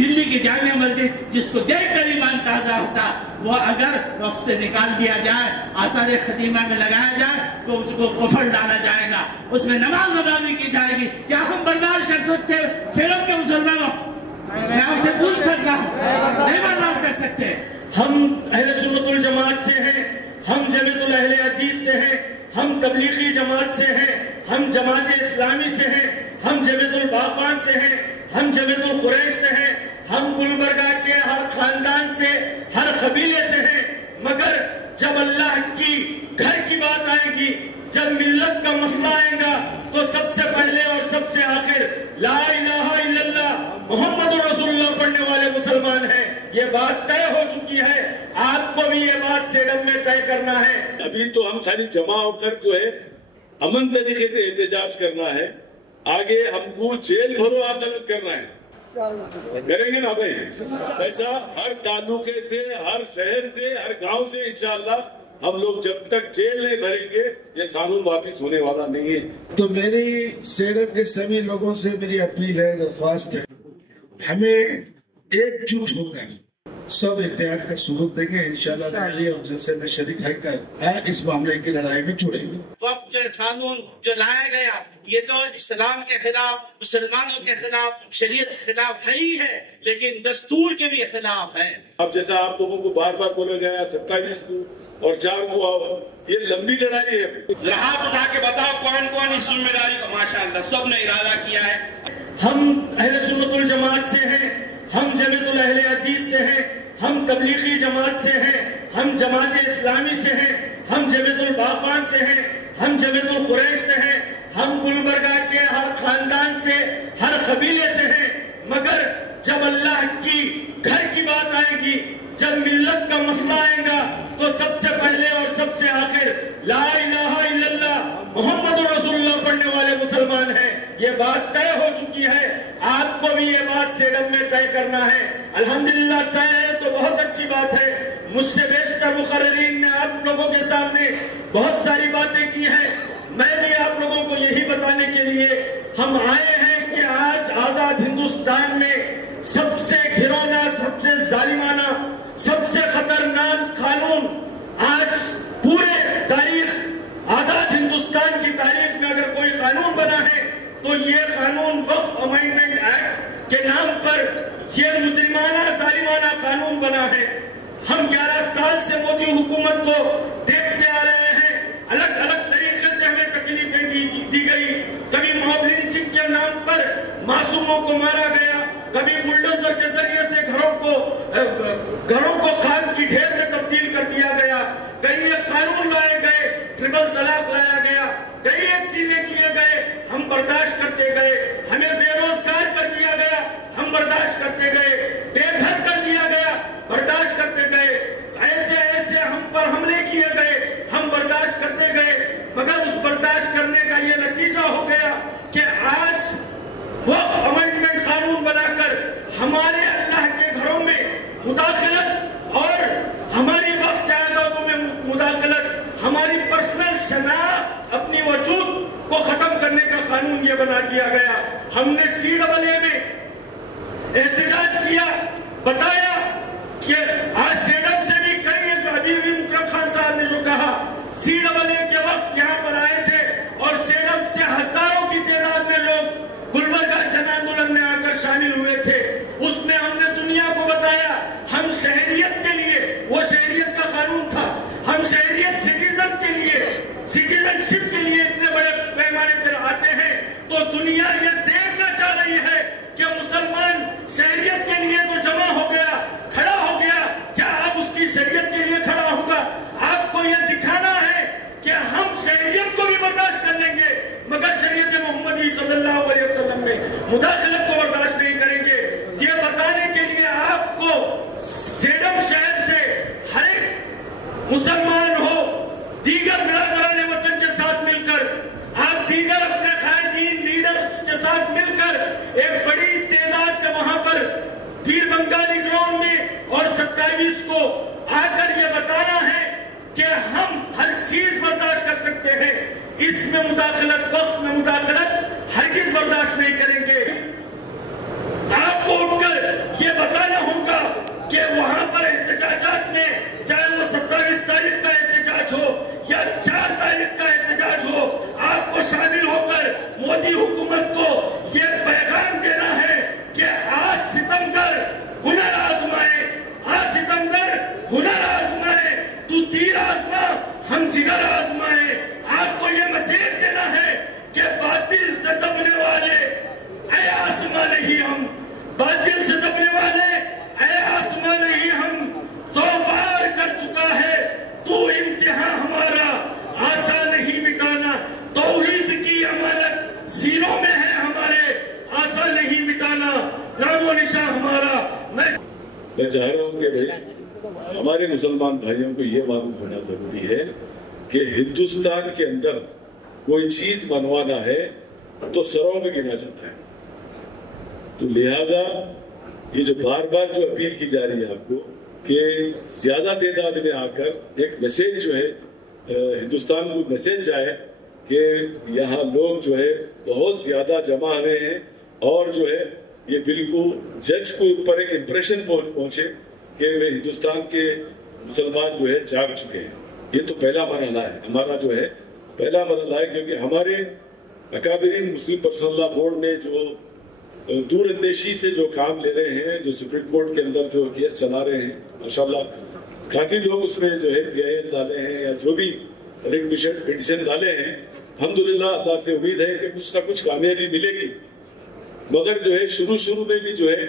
دلی کی جامع مسجد جس کو دیکھ کر ایمان تازہ ہوتا، وہ اگر وقف سے نکال دیا جائے، آثار قدیمہ میں لگایا جائے تو اس کو کفر ڈالا جائے گا، اس میں نماز ادا نہیں کی جائے گی۔ کیا ہم برداشت کر سکتے کھیلوں کے مسلمانوں؟ میں آپ سے پوچھ سکتا ہوں، نہیں برداشت کر سکتے۔ ہم اہل سنت الجماعت سے ہیں، ہم جمعیت الاہل حدیث سے ہیں، ہم تبلیغی جماعت سے ہیں، ہم جماعت اسلامی سے ہیں، ہم جمعیت الباغبان سے ہیں، ہم جمعیت القریش سے ہیں، ہم گلبرگہ کے ہر خاندان سے، ہر قبیلے سے ہیں، مگر جب اللہ کی گھر کی بات آئے گی، جب ملت کا مسئلہ آئے گا تو سب سے پہلے اور سب سے آخر لا الہ الا اللہ محمد رسول اللہ پڑھنے والے مسلمان ہیں۔ یہ بات طے ہو چکی ہے، آپ کو بھی یہ بات سیڈم میں طے کرنا ہے۔ ابھی تو ہم خالی جمع ہو کر جو ہے امن طریقے سے احتجاج کرنا ہے، آگے ہم کو جیل بھرو عدالت کرنا ہے، کریں گے نا بھائی؟ ایسا ہر تعلقے سے، ہر شہر سے، ہر گاؤں سے انشاءاللہ ہم لوگ جب تک جیل نہیں بھریں گے یہ قانون واپس ہونے والا نہیں ہے۔ تو میری سیڈم کے سبھی لوگوں سے میری اپیل ہے، درخواست ہے، ہمیں ایک جٹ ہو کر سب اتحاد کا ثبوت دیں گے، انشاءاللہ ریلی اور جلسے میں شریک ہے کر اس معاملے کی لڑائی میں جڑیں گے۔ وقف کے قانون جو لایا گیا یہ تو اسلام کے خلاف، مسلمانوں کے خلاف، شریعت کے خلاف ہے ہی ہے، لیکن دستور کے بھی خلاف ہے۔ اب جیسا آپ لوگوں کو بار بار بولا گیا 27 کو اور 4 کو، یہ لمبی لڑائی ہے۔ ہاتھ اٹھا کے بتاؤ کون کون اس ذمہ داری کو، ماشاءاللہ سب نے ارادہ کیا ہے۔ ہم اہل سنت الجماعت سے ہیں، ہم جمعیت الاہل حدیث سے ہیں، ہم تبلیغی جماعت سے ہیں، ہم جماعت اسلامی سے ہیں، ہم جمعیت الباغبان سے ہیں، ہم جمعیت القریش سے ہیں، ہم گلبرگہ کے ہر خاندان سے، ہر قبیلے سے ہیں، مگر جب اللہ کی گھر کی بات آئے گی، جب ملت کا مسئلہ آئے گا تو سب سے پہلے اور سب سے آخر لا الہ الا اللہ محمد رسول اللہ پڑھنے والے مسلمان ہیں۔ یہ بات طے ہو چکی ہے، آپ کو بھی یہ بات سیڈم میں طے کرنا ہے۔ الحمدللہ طے ہے تو بہت اچھی بات ہے۔ مجھ سے بیشتر مقررین نے آپ لوگوں کے سامنے بہت ساری باتیں کی ہیں، میں بھی آپ لوگوں کو یہی بتانے کے لیے ہم آئے ہیں کہ آج آزاد ہندوستان میں سب سے گھرونا، سب سے ظالمانہ، سب سے خطرناک قانون آج پورے تاریخ، آزاد ہندوستان کی تاریخ میں اگر کوئی قانون بنا ہے تو یہ قانون وقف امینڈمنٹ ایکٹ کے نام پر یہ مجرمانہ ظالمانہ قانون بنا ہے۔ ہم 11 سال سے مودی حکومت کو دیکھتے آ رہے ہیں، الگ الگ طریقے سے ہمیں تکلیفیں دی گئی، کبھی موب لنچنگ کے نام پر معصوموں کو مارا گیا، کبھی بلڈوزر کے ذریعے سے گھروں کو خاک کی ڈھیر میں تبدیل کر دیا گیا، کئی ایک قانون لائے گئے، ٹرپل طلاق لایا گیا، کئی ایک چیزیں کیے گئے، ہم برداشت کرتے گئے، ہمیں بے روزگار کر دیا گیا، ہم برداشت کرتے گئے، بے گھر کر دیا گیا، برداشت کرتے گئے، ایسے ایسے ہم پر حملے کیے گئے، ہم برداشت کرتے گئے، مگر اس برداشت کرنے کا یہ نتیجہ ہو گیا کہ آج وقف امینڈمنٹ قانون بنا کر ہمارے اللہ کے گھروں میں مداخلت اور ہماری وقف جائیدادوں میں مداخلت، ہماری پرسنل شناخت، اپنی وجود کو ختم کرنے کا قانون یہ بنا دیا گیا۔ ہم نے CAA میں احتجاج کیا، بتایا کہ آج سیڈم سے بھی کئی، ابھی بھی مکرم خان صاحب نے جو کہا، CAA کے وقت یہاں پر آئے تھے اور سیڈم سے ہزاروں کی تعداد میں لوگ گلبرگہ جن آندولن میں آ کر شامل ہوئے تھے۔ اس میں ہم نے دنیا کو بتایا ہم شہریت کے لیے، وہ شہریت کا قانون تھا، ہم شہریت سٹیزن کے لیے، سٹیزن شپ کے لیے اتنے بڑے پیمانے پر آتے ہیں تو دنیا یہ دیکھنا چاہ رہی ہے کہ مسلمان شہریت کے لیے تو جمع ہو گیا، کھڑا ہو گیا، کیا اب اس کی شریعت کے لیے کھڑا ہوگا؟ آپ کو یہ دکھانا ہے کہ ہم شہریت کو بھی برداشت کر لیں گے مگر شریعت محمدی صلی اللہ علیہ وسلم میں مداخلت کو برداشت نہیں کریں گے۔ یہ بتانے کے لیے آپ کو سیڈم شہر سے ہر ایک مسلمان ہو، دیگر برادران وطن کے ساتھ مل کر، آپ دیگر اپنے قائدین لیڈرز کے ساتھ مل کر ایک بڑی تعداد میں وہاں پر پیر بنگالی گراؤنڈ میں اور 27 کو آ کر یہ بتانا ہے کہ ہم ہر چیز برداشت کر سکتے ہیں، اس میں مداخلت، وقت میں مداخلت ہرگز برداشت نہیں کریں گے۔ آپ کو اٹھ کر یہ میں چاہ رہا ہوں کہ بھائی ہمارے مسلمان بھائیوں کو یہ معلوم ہونا ضروری ہے کہ ہندوستان کے اندر کوئی چیز بنوانا ہے تو سروں میں گنا جاتا ہے. تو لہذا یہ جو بار بار جو اپیل کی جا رہی ہے آپ کو کہ زیادہ تعداد میں آ کر ایک میسیج جو ہے ہندوستان کو میسیج جائے کہ یہاں لوگ جو ہے بہت زیادہ جمع ہوئے ہیں اور جو ہے یہ بالکل جج کو اوپر ایک امپریشن پہنچے کہ وہ ہندوستان کے مسلمان جو ہے جاگ چکے ہیں. یہ تو پہلا مرحلہ ہے ہمارا جو ہے پہلا مرحلہ ہے کیونکہ ہمارے اکابرین مسلم پرسنل لا بورڈ میں جو دور اندیشی سے جو کام لے رہے ہیں جو سپریم کورٹ کے اندر جو کیس چلا رہے ہیں ماشاءاللہ کافی لوگ اس میں جو ہے PIL ڈالے ہیں یا جو بھی پٹیشن ڈالے ہیں الحمدللہ اللہ سے امید ہے کہ کچھ نہ کچھ کامیابی ملے گی. مگر جو ہے شروع میں بھی جو ہے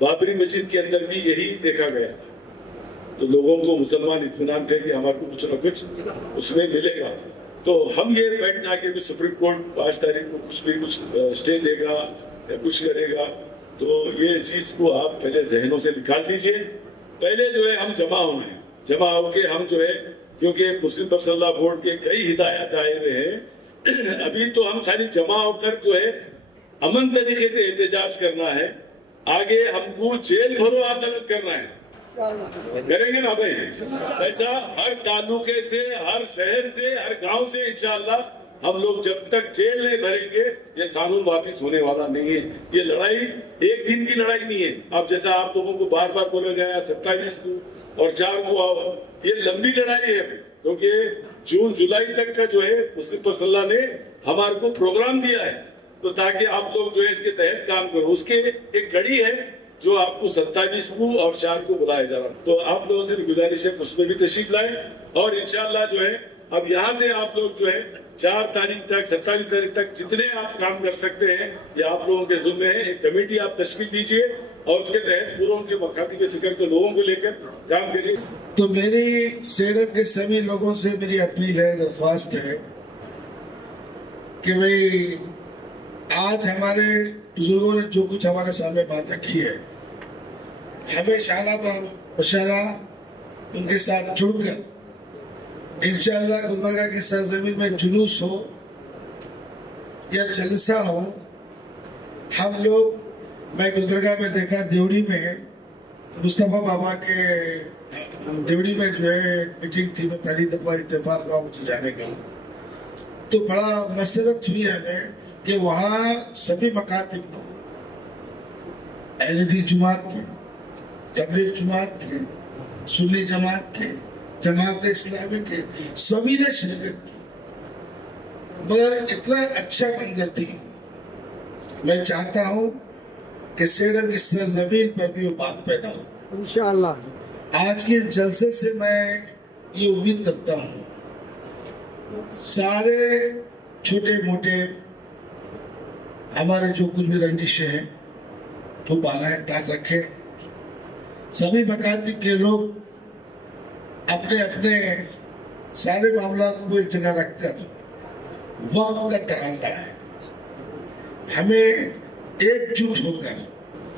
بابری مسجد کے اندر بھی یہی دیکھا گیا تو لوگوں کو مسلمان اطمینان تھے کہ ہمارے کو کچھ نہ کچھ اس میں ملے گا. تو ہم یہ بیٹھنا کہ سپریم کورٹ 5 تاریخ کو کچھ اسٹے دے گا یا کچھ کرے گا تو یہ چیز کو آپ پہلے ذہنوں سے نکال دیجئے. پہلے جو ہے ہم جمع ہونا ہے جمع ہو کے ہم جو ہے کیونکہ مسلم پرسنل لا بورڈ کے کئی ہدایات آئے ہوئے ہیں ابھی تو ہم خالی جمع ہو کر جو ہے امن طریقے سے احتجاج کرنا ہے. آگے ہم کو جیل بھرو عدالت کرنا ہے. کریں گے نا بھائی ایسا ہر تعلقے سے ہر شہر سے ہر گاؤں سے انشاءاللہ ہم لوگ جب تک جیل نہیں بھریں گے یہ قانون واپس ہونے والا نہیں ہے. یہ لڑائی ایک دن کی لڑائی نہیں ہے. اب جیسا آپ لوگوں کو بار بار بولا گیا 27 کو اور 4 کو آؤ یہ لمبی لڑائی ہے کیونکہ جون جولائی تک کا جو ہے مسلم پرسنل لا نے ہمارے کو پروگرام دیا ہے تو تاکہ آپ لوگ جو ہے اس کے تحت کام کرو. اس کے ایک کڑی ہے جو آپ کو 27 کو اور 4 کو بلایا جا رہا تو آپ لوگوں سے بھی گزارش ہے اس میں بھی تشریف لائیں اور انشاءاللہ جو ہے اب یہاں سے آپ لوگ جو ہے 4 تاریخ تک 27 تاریخ تک جتنے آپ کام کر سکتے ہیں یہ آپ لوگوں کے ذمہ ہے. ایک کمیٹی آپ تشکیل دیجئے اور اس کے تحت پوروں کے مخاطب فکر کے لوگوں کو لے کر کام کریے. تو میری سیڈم کے سبھی لوگوں سے میری اپیل ہے درخواست ہے کہ بھئی آج ہمارے بزرگوں نے جو کچھ ہمارے سامنے بات رکھی ہے ہمیں اشارہ پر اشارہ ان کے ساتھ جڑ کر انشاءاللہ گلبرگہ کی سرزمین میں جلوس ہو یا جلسہ ہو ہم لوگ میں گلبرگہ میں دیکھا دیوڑی میں مصطفیٰ بابا کے دیوڑی میں جو ہے میٹنگ تھی میں پہلی دفعہ اتفاق ہوا مجھے جانے کا تو بڑا مسرت ہوئی ہمیں کہ وہاں سبھی مکاتب اہل حدیث جماعت کے تبلیغ جماعت کے سنی جماعت کے جماعت اسلامی کے سبھی نے شرکت کی مگر اتنا اچھا منظر تھی. میں چاہتا ہوں کہ سیڈم کی سرزمین پر بھی وہ بات پیدا ہو انشاءاللہ. آج کے جلسے سے میں یہ امید کرتا ہوں سارے چھوٹے موٹے ہمارے جو کچھ بھی رنجشیں ہیں وہ بالائے طاق رکھیں. سبھی مکاتب کے لوگ اپنے اپنے سارے معاملات کو ایک جگہ رکھ کر وقت کا تقاضا ہے ہمیں ایک جٹ ہو کر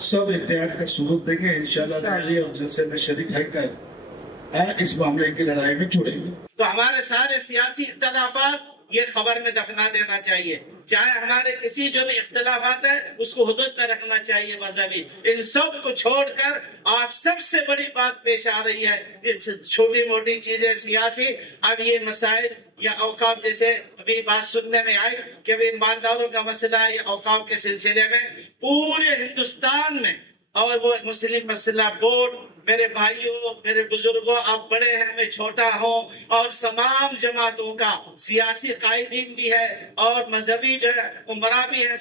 سب اتحاد کا ثبوت دیں گے انشاءاللہ ریلی اور جلسے میں شریک ہے کر اس معاملے کی لڑائی میں جڑیں گے. تو ہمارے سارے سیاسی اختلافات یہ خبر میں دفنا دینا چاہیے. چاہے ہمارے کسی جو بھی اختلافات ہیں اس کو حدود میں رکھنا چاہیے مذہبی. ان سب کو چھوڑ کر آج سب سے بڑی بات پیش آ رہی ہے یہ چھوٹی موٹی چیزیں سیاسی. اب یہ مسائل یا اوقاف جیسے ابھی بات سننے میں آئی کہ ابھی مالداروں کا مسئلہ ہے اوقاف کے سلسلے میں پورے ہندوستان میں اور وہ مسلم مسئلہ بورڈ میرے بھائیوں میرے بزرگوں آپ بڑے ہیں میں چھوٹا ہوں اور تمام جماعتوں کا سیاسی قائدین بھی ہے اور مذہبی جو ہے عمرہ بھی ہے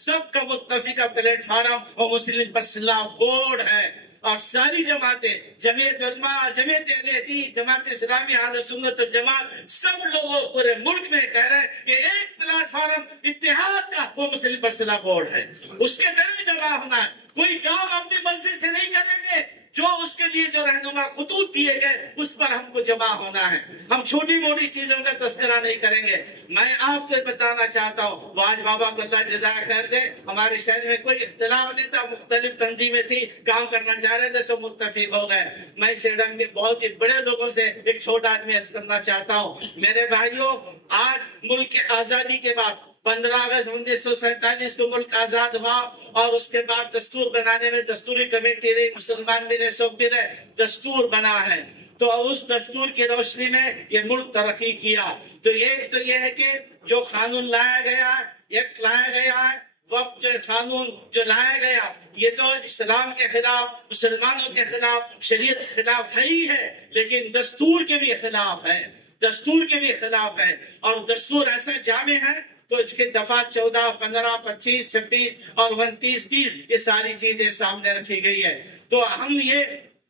سب کا متفقہ پلیٹ فارم اور مسلم مسئلہ بورڈ ہے. اور ساری جماعتیں جمعیت علماء جمعیت اہل حدیث جماعت اسلامی اہل سنت والجماعت سب لوگوں پورے ملک میں کہہ رہے ہیں کہ ایک پلیٹ فارم اتحاد کا وہ مسلم مسئلہ بورڈ ہے. اس کے تحت جمع ہونا ہے. کوئی کام اپنی مرضی سے نہیں کریں گے. جو اس کے لیے جو رہنما خطوط دیے گئے اس پر ہم کو جمع ہونا ہے. ہم چھوٹی موٹی چیزوں کا تذکرہ نہیں کریں گے. میں آپ کو بتانا چاہتا ہوں، واج بابا کو اللہ جزائے خیر دے، ہمارے شہر میں کوئی اختلاف نہیں تھا، مختلف تنظیمیں تھی، کام کرنا چاہ رہے تھے، سب متفق ہو گئے. میں سیڈم کے بہت ہی بڑے لوگوں سے ایک چھوٹا آدمی عرض کرنا چاہتا ہوں، میرے بھائیوں، آج ملک کی آزادی کے بعد 15 اگست 1947 کو ملک آزاد ہوا، اور اس کے بعد دستور بنانے میں دستوری کمیٹی رہی، مسلمان بھی رہے، سب بھی رہے، دستور بنا ہے. تو اس دستور کی روشنی میں یہ ملک ترقی کیا. تو یہ ہے کہ جو قانون لایا گیا، ایکٹ لایا گیا ہے، وقت جو قانون جو لایا گیا، یہ تو اسلام کے خلاف، مسلمانوں کے خلاف، شریعت کے خلاف ہے ہی ہے، لیکن دستور کے بھی خلاف ہے، دستور کے بھی خلاف ہے. اور دستور ایسا جامع ہے تو اس کے دفعہ 14، 15، 25، 26 اور 29، 30 یہ ساری چیزیں سامنے رکھی گئی ہے. تو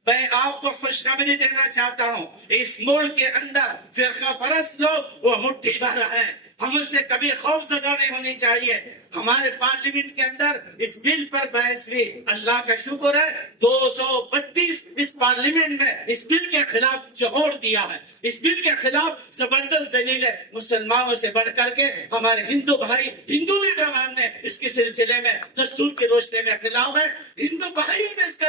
میں آپ کو خوشخبری دینا چاہتا ہوں، اس ملک کے اندر فرقہ پرست لوگ وہ مٹھی بھر ہیں، ہم اس سے کبھی خوف زدہ نہیں ہونی چاہیے. ہمارے پارلیمنٹ کے اندر اس بل پر بحث ہوئی، اللہ کا شکر ہے 232 اس پارلیمنٹ میں اس بل کے خلاف چھوڑ دیا ہے. اس بل کے خلاف زبردست دلیل ہے، مسلمانوں سے بڑھ کر کے ہمارے ہندو بھائی، ہندو لیڈران نے اس کے سلسلے میں دستور کی روشنی میں خلاف ہے، ہندو بھائی نے اس کا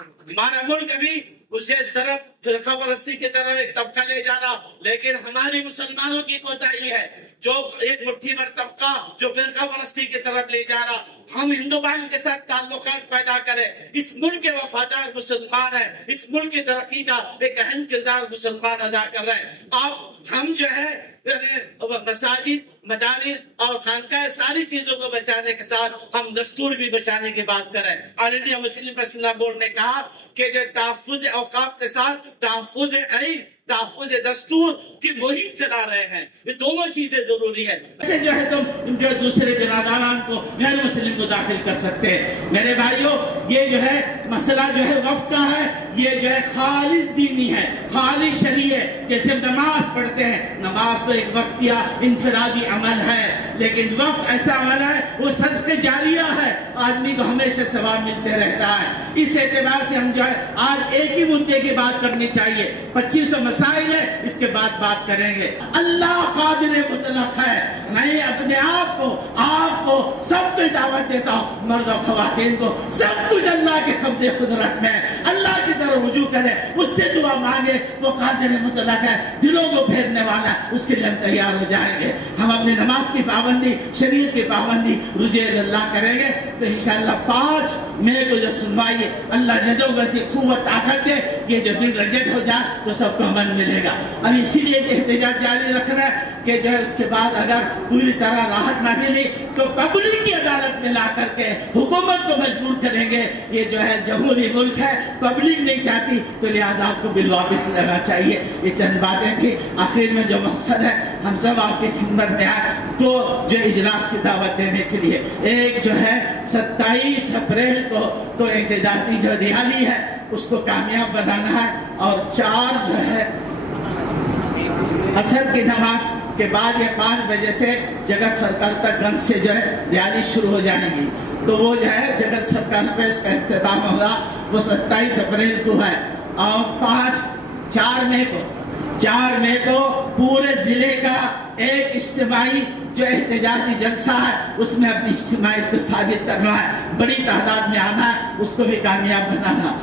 ہمارا ملک ابھی اسے اس طرف فرقہ پرستی کی طرف ایک طبقہ لے جانا، لیکن ہماری مسلمانوں کی کوتاہی ہے جو ایک مٹھی بھر طبقہ جو فرقہ پرستی کی طرف لے جا رہا. ہم ہندو بھائیوں کے ساتھ تعلقات پیدا کریں. اس ملک کے وفادار مسلمان ہیں، اس ملک کی ترقی کا ایک اہم کردار مسلمان ادا کر رہے ہیں. ہم جو ہے مساجد، مدارس اور خانقاہ ساری چیزوں کو بچانے کے ساتھ ہم دستور بھی بچانے کی بات کریں. آل انڈیا مسلم پرسنل بورڈ نے کہا کہ جو تحفظ اوقاف کے ساتھ تحفظ علم، تحفظ دستور کی مہم چلا رہے ہیں. یہ دونوں چیزیں ضروری ہیں. ایسے جو ہے تم جو دوسرے برادران کو، غیر مسلم کو داخل کر سکتے ہیں. میرے بھائیوں، یہ جو ہے مسئلہ جو ہے وقت کا ہے، یہ جو ہے خالص دینی ہے، خالص شرعی ہے. جیسے ہم نماز پڑھتے ہیں، نماز تو ایک وقتیہ انفرادی عمل ہے، لیکن وقت ایسا عمل ہے وہ صدقہ جاریہ ہے، آدمی کو ہمیشہ ثواب ملتے رہتا ہے. اس اعتبار سے ہم جو ہے آج ایک ہی مدعے کی بات کرنی چاہیے. 2500 مسائل ہے، اس کے بعد بات کریں گے. اللہ قادر مطلق ہے. میں اپنے آپ کو سب کو دعوت دیتا ہوں، مرد و خواتین کو، سب کچھ اللہ کے قبضے قدرت میں، اللہ کی طرف رجوع کرے، اس سے دعا مانگے. وہ قادر مطلق ہے، دلوں کو پھیرنے والا ہے، اس کے لیے ہم تیار ہو جائیں گے. ہم اپنی نماز کی پابندی، شریعت کی پابندی، رجوع اللہ کریں گے تو انشاءاللہ 5 مئی کو جو سنوائی اللہ جزو سے قوت طاقت دے، یہ جو بل ریجیکٹ ہو جائے تو سب کو امن ملے گا. اب اسی لیے احتجاج جاری رکھنا ہے کہ جو ہے اس کے بعد اگر پوری طرح راحت نہ ملی تو پبلک کی عدالت میں لا کر کے حکومت کو مجبور کریں گے. یہ جو ہے جمہوری ملک ہے، پبلک نہیں چاہتی تو لہٰذا آپ کو بل واپس لینا چاہیے. یہ چند باتیں تھی. آخر میں جو مقصد ہے، ہم سب آپ کی خدمت میں آئے تو جو اجلاس کی دعوت دینے کے لیے، ایک جو ہے 27 اپریل کو تو احتجاجی جو ریالی ہے اس کو کامیاب بنانا ہے، اور 4 جو ہے عصر کی نماز کے بعد یہ 5 بجے سے جگت سرکل تک گنج سے جو ہے ریالی شروع ہو جائے گی. تو وہ جو ہے جگت سرکل پہ اس کا اختتام ہوگا، وہ 27 اپریل کو ہے. اور 4 مئی کو پورے ضلع کا ایک اجتماعی جو احتجاجی جلسہ ہے اس میں اپنی اجتماعیت کو ثابت کرنا ہے، بڑی تعداد میں آنا ہے، اس کو بھی کامیاب بنانا.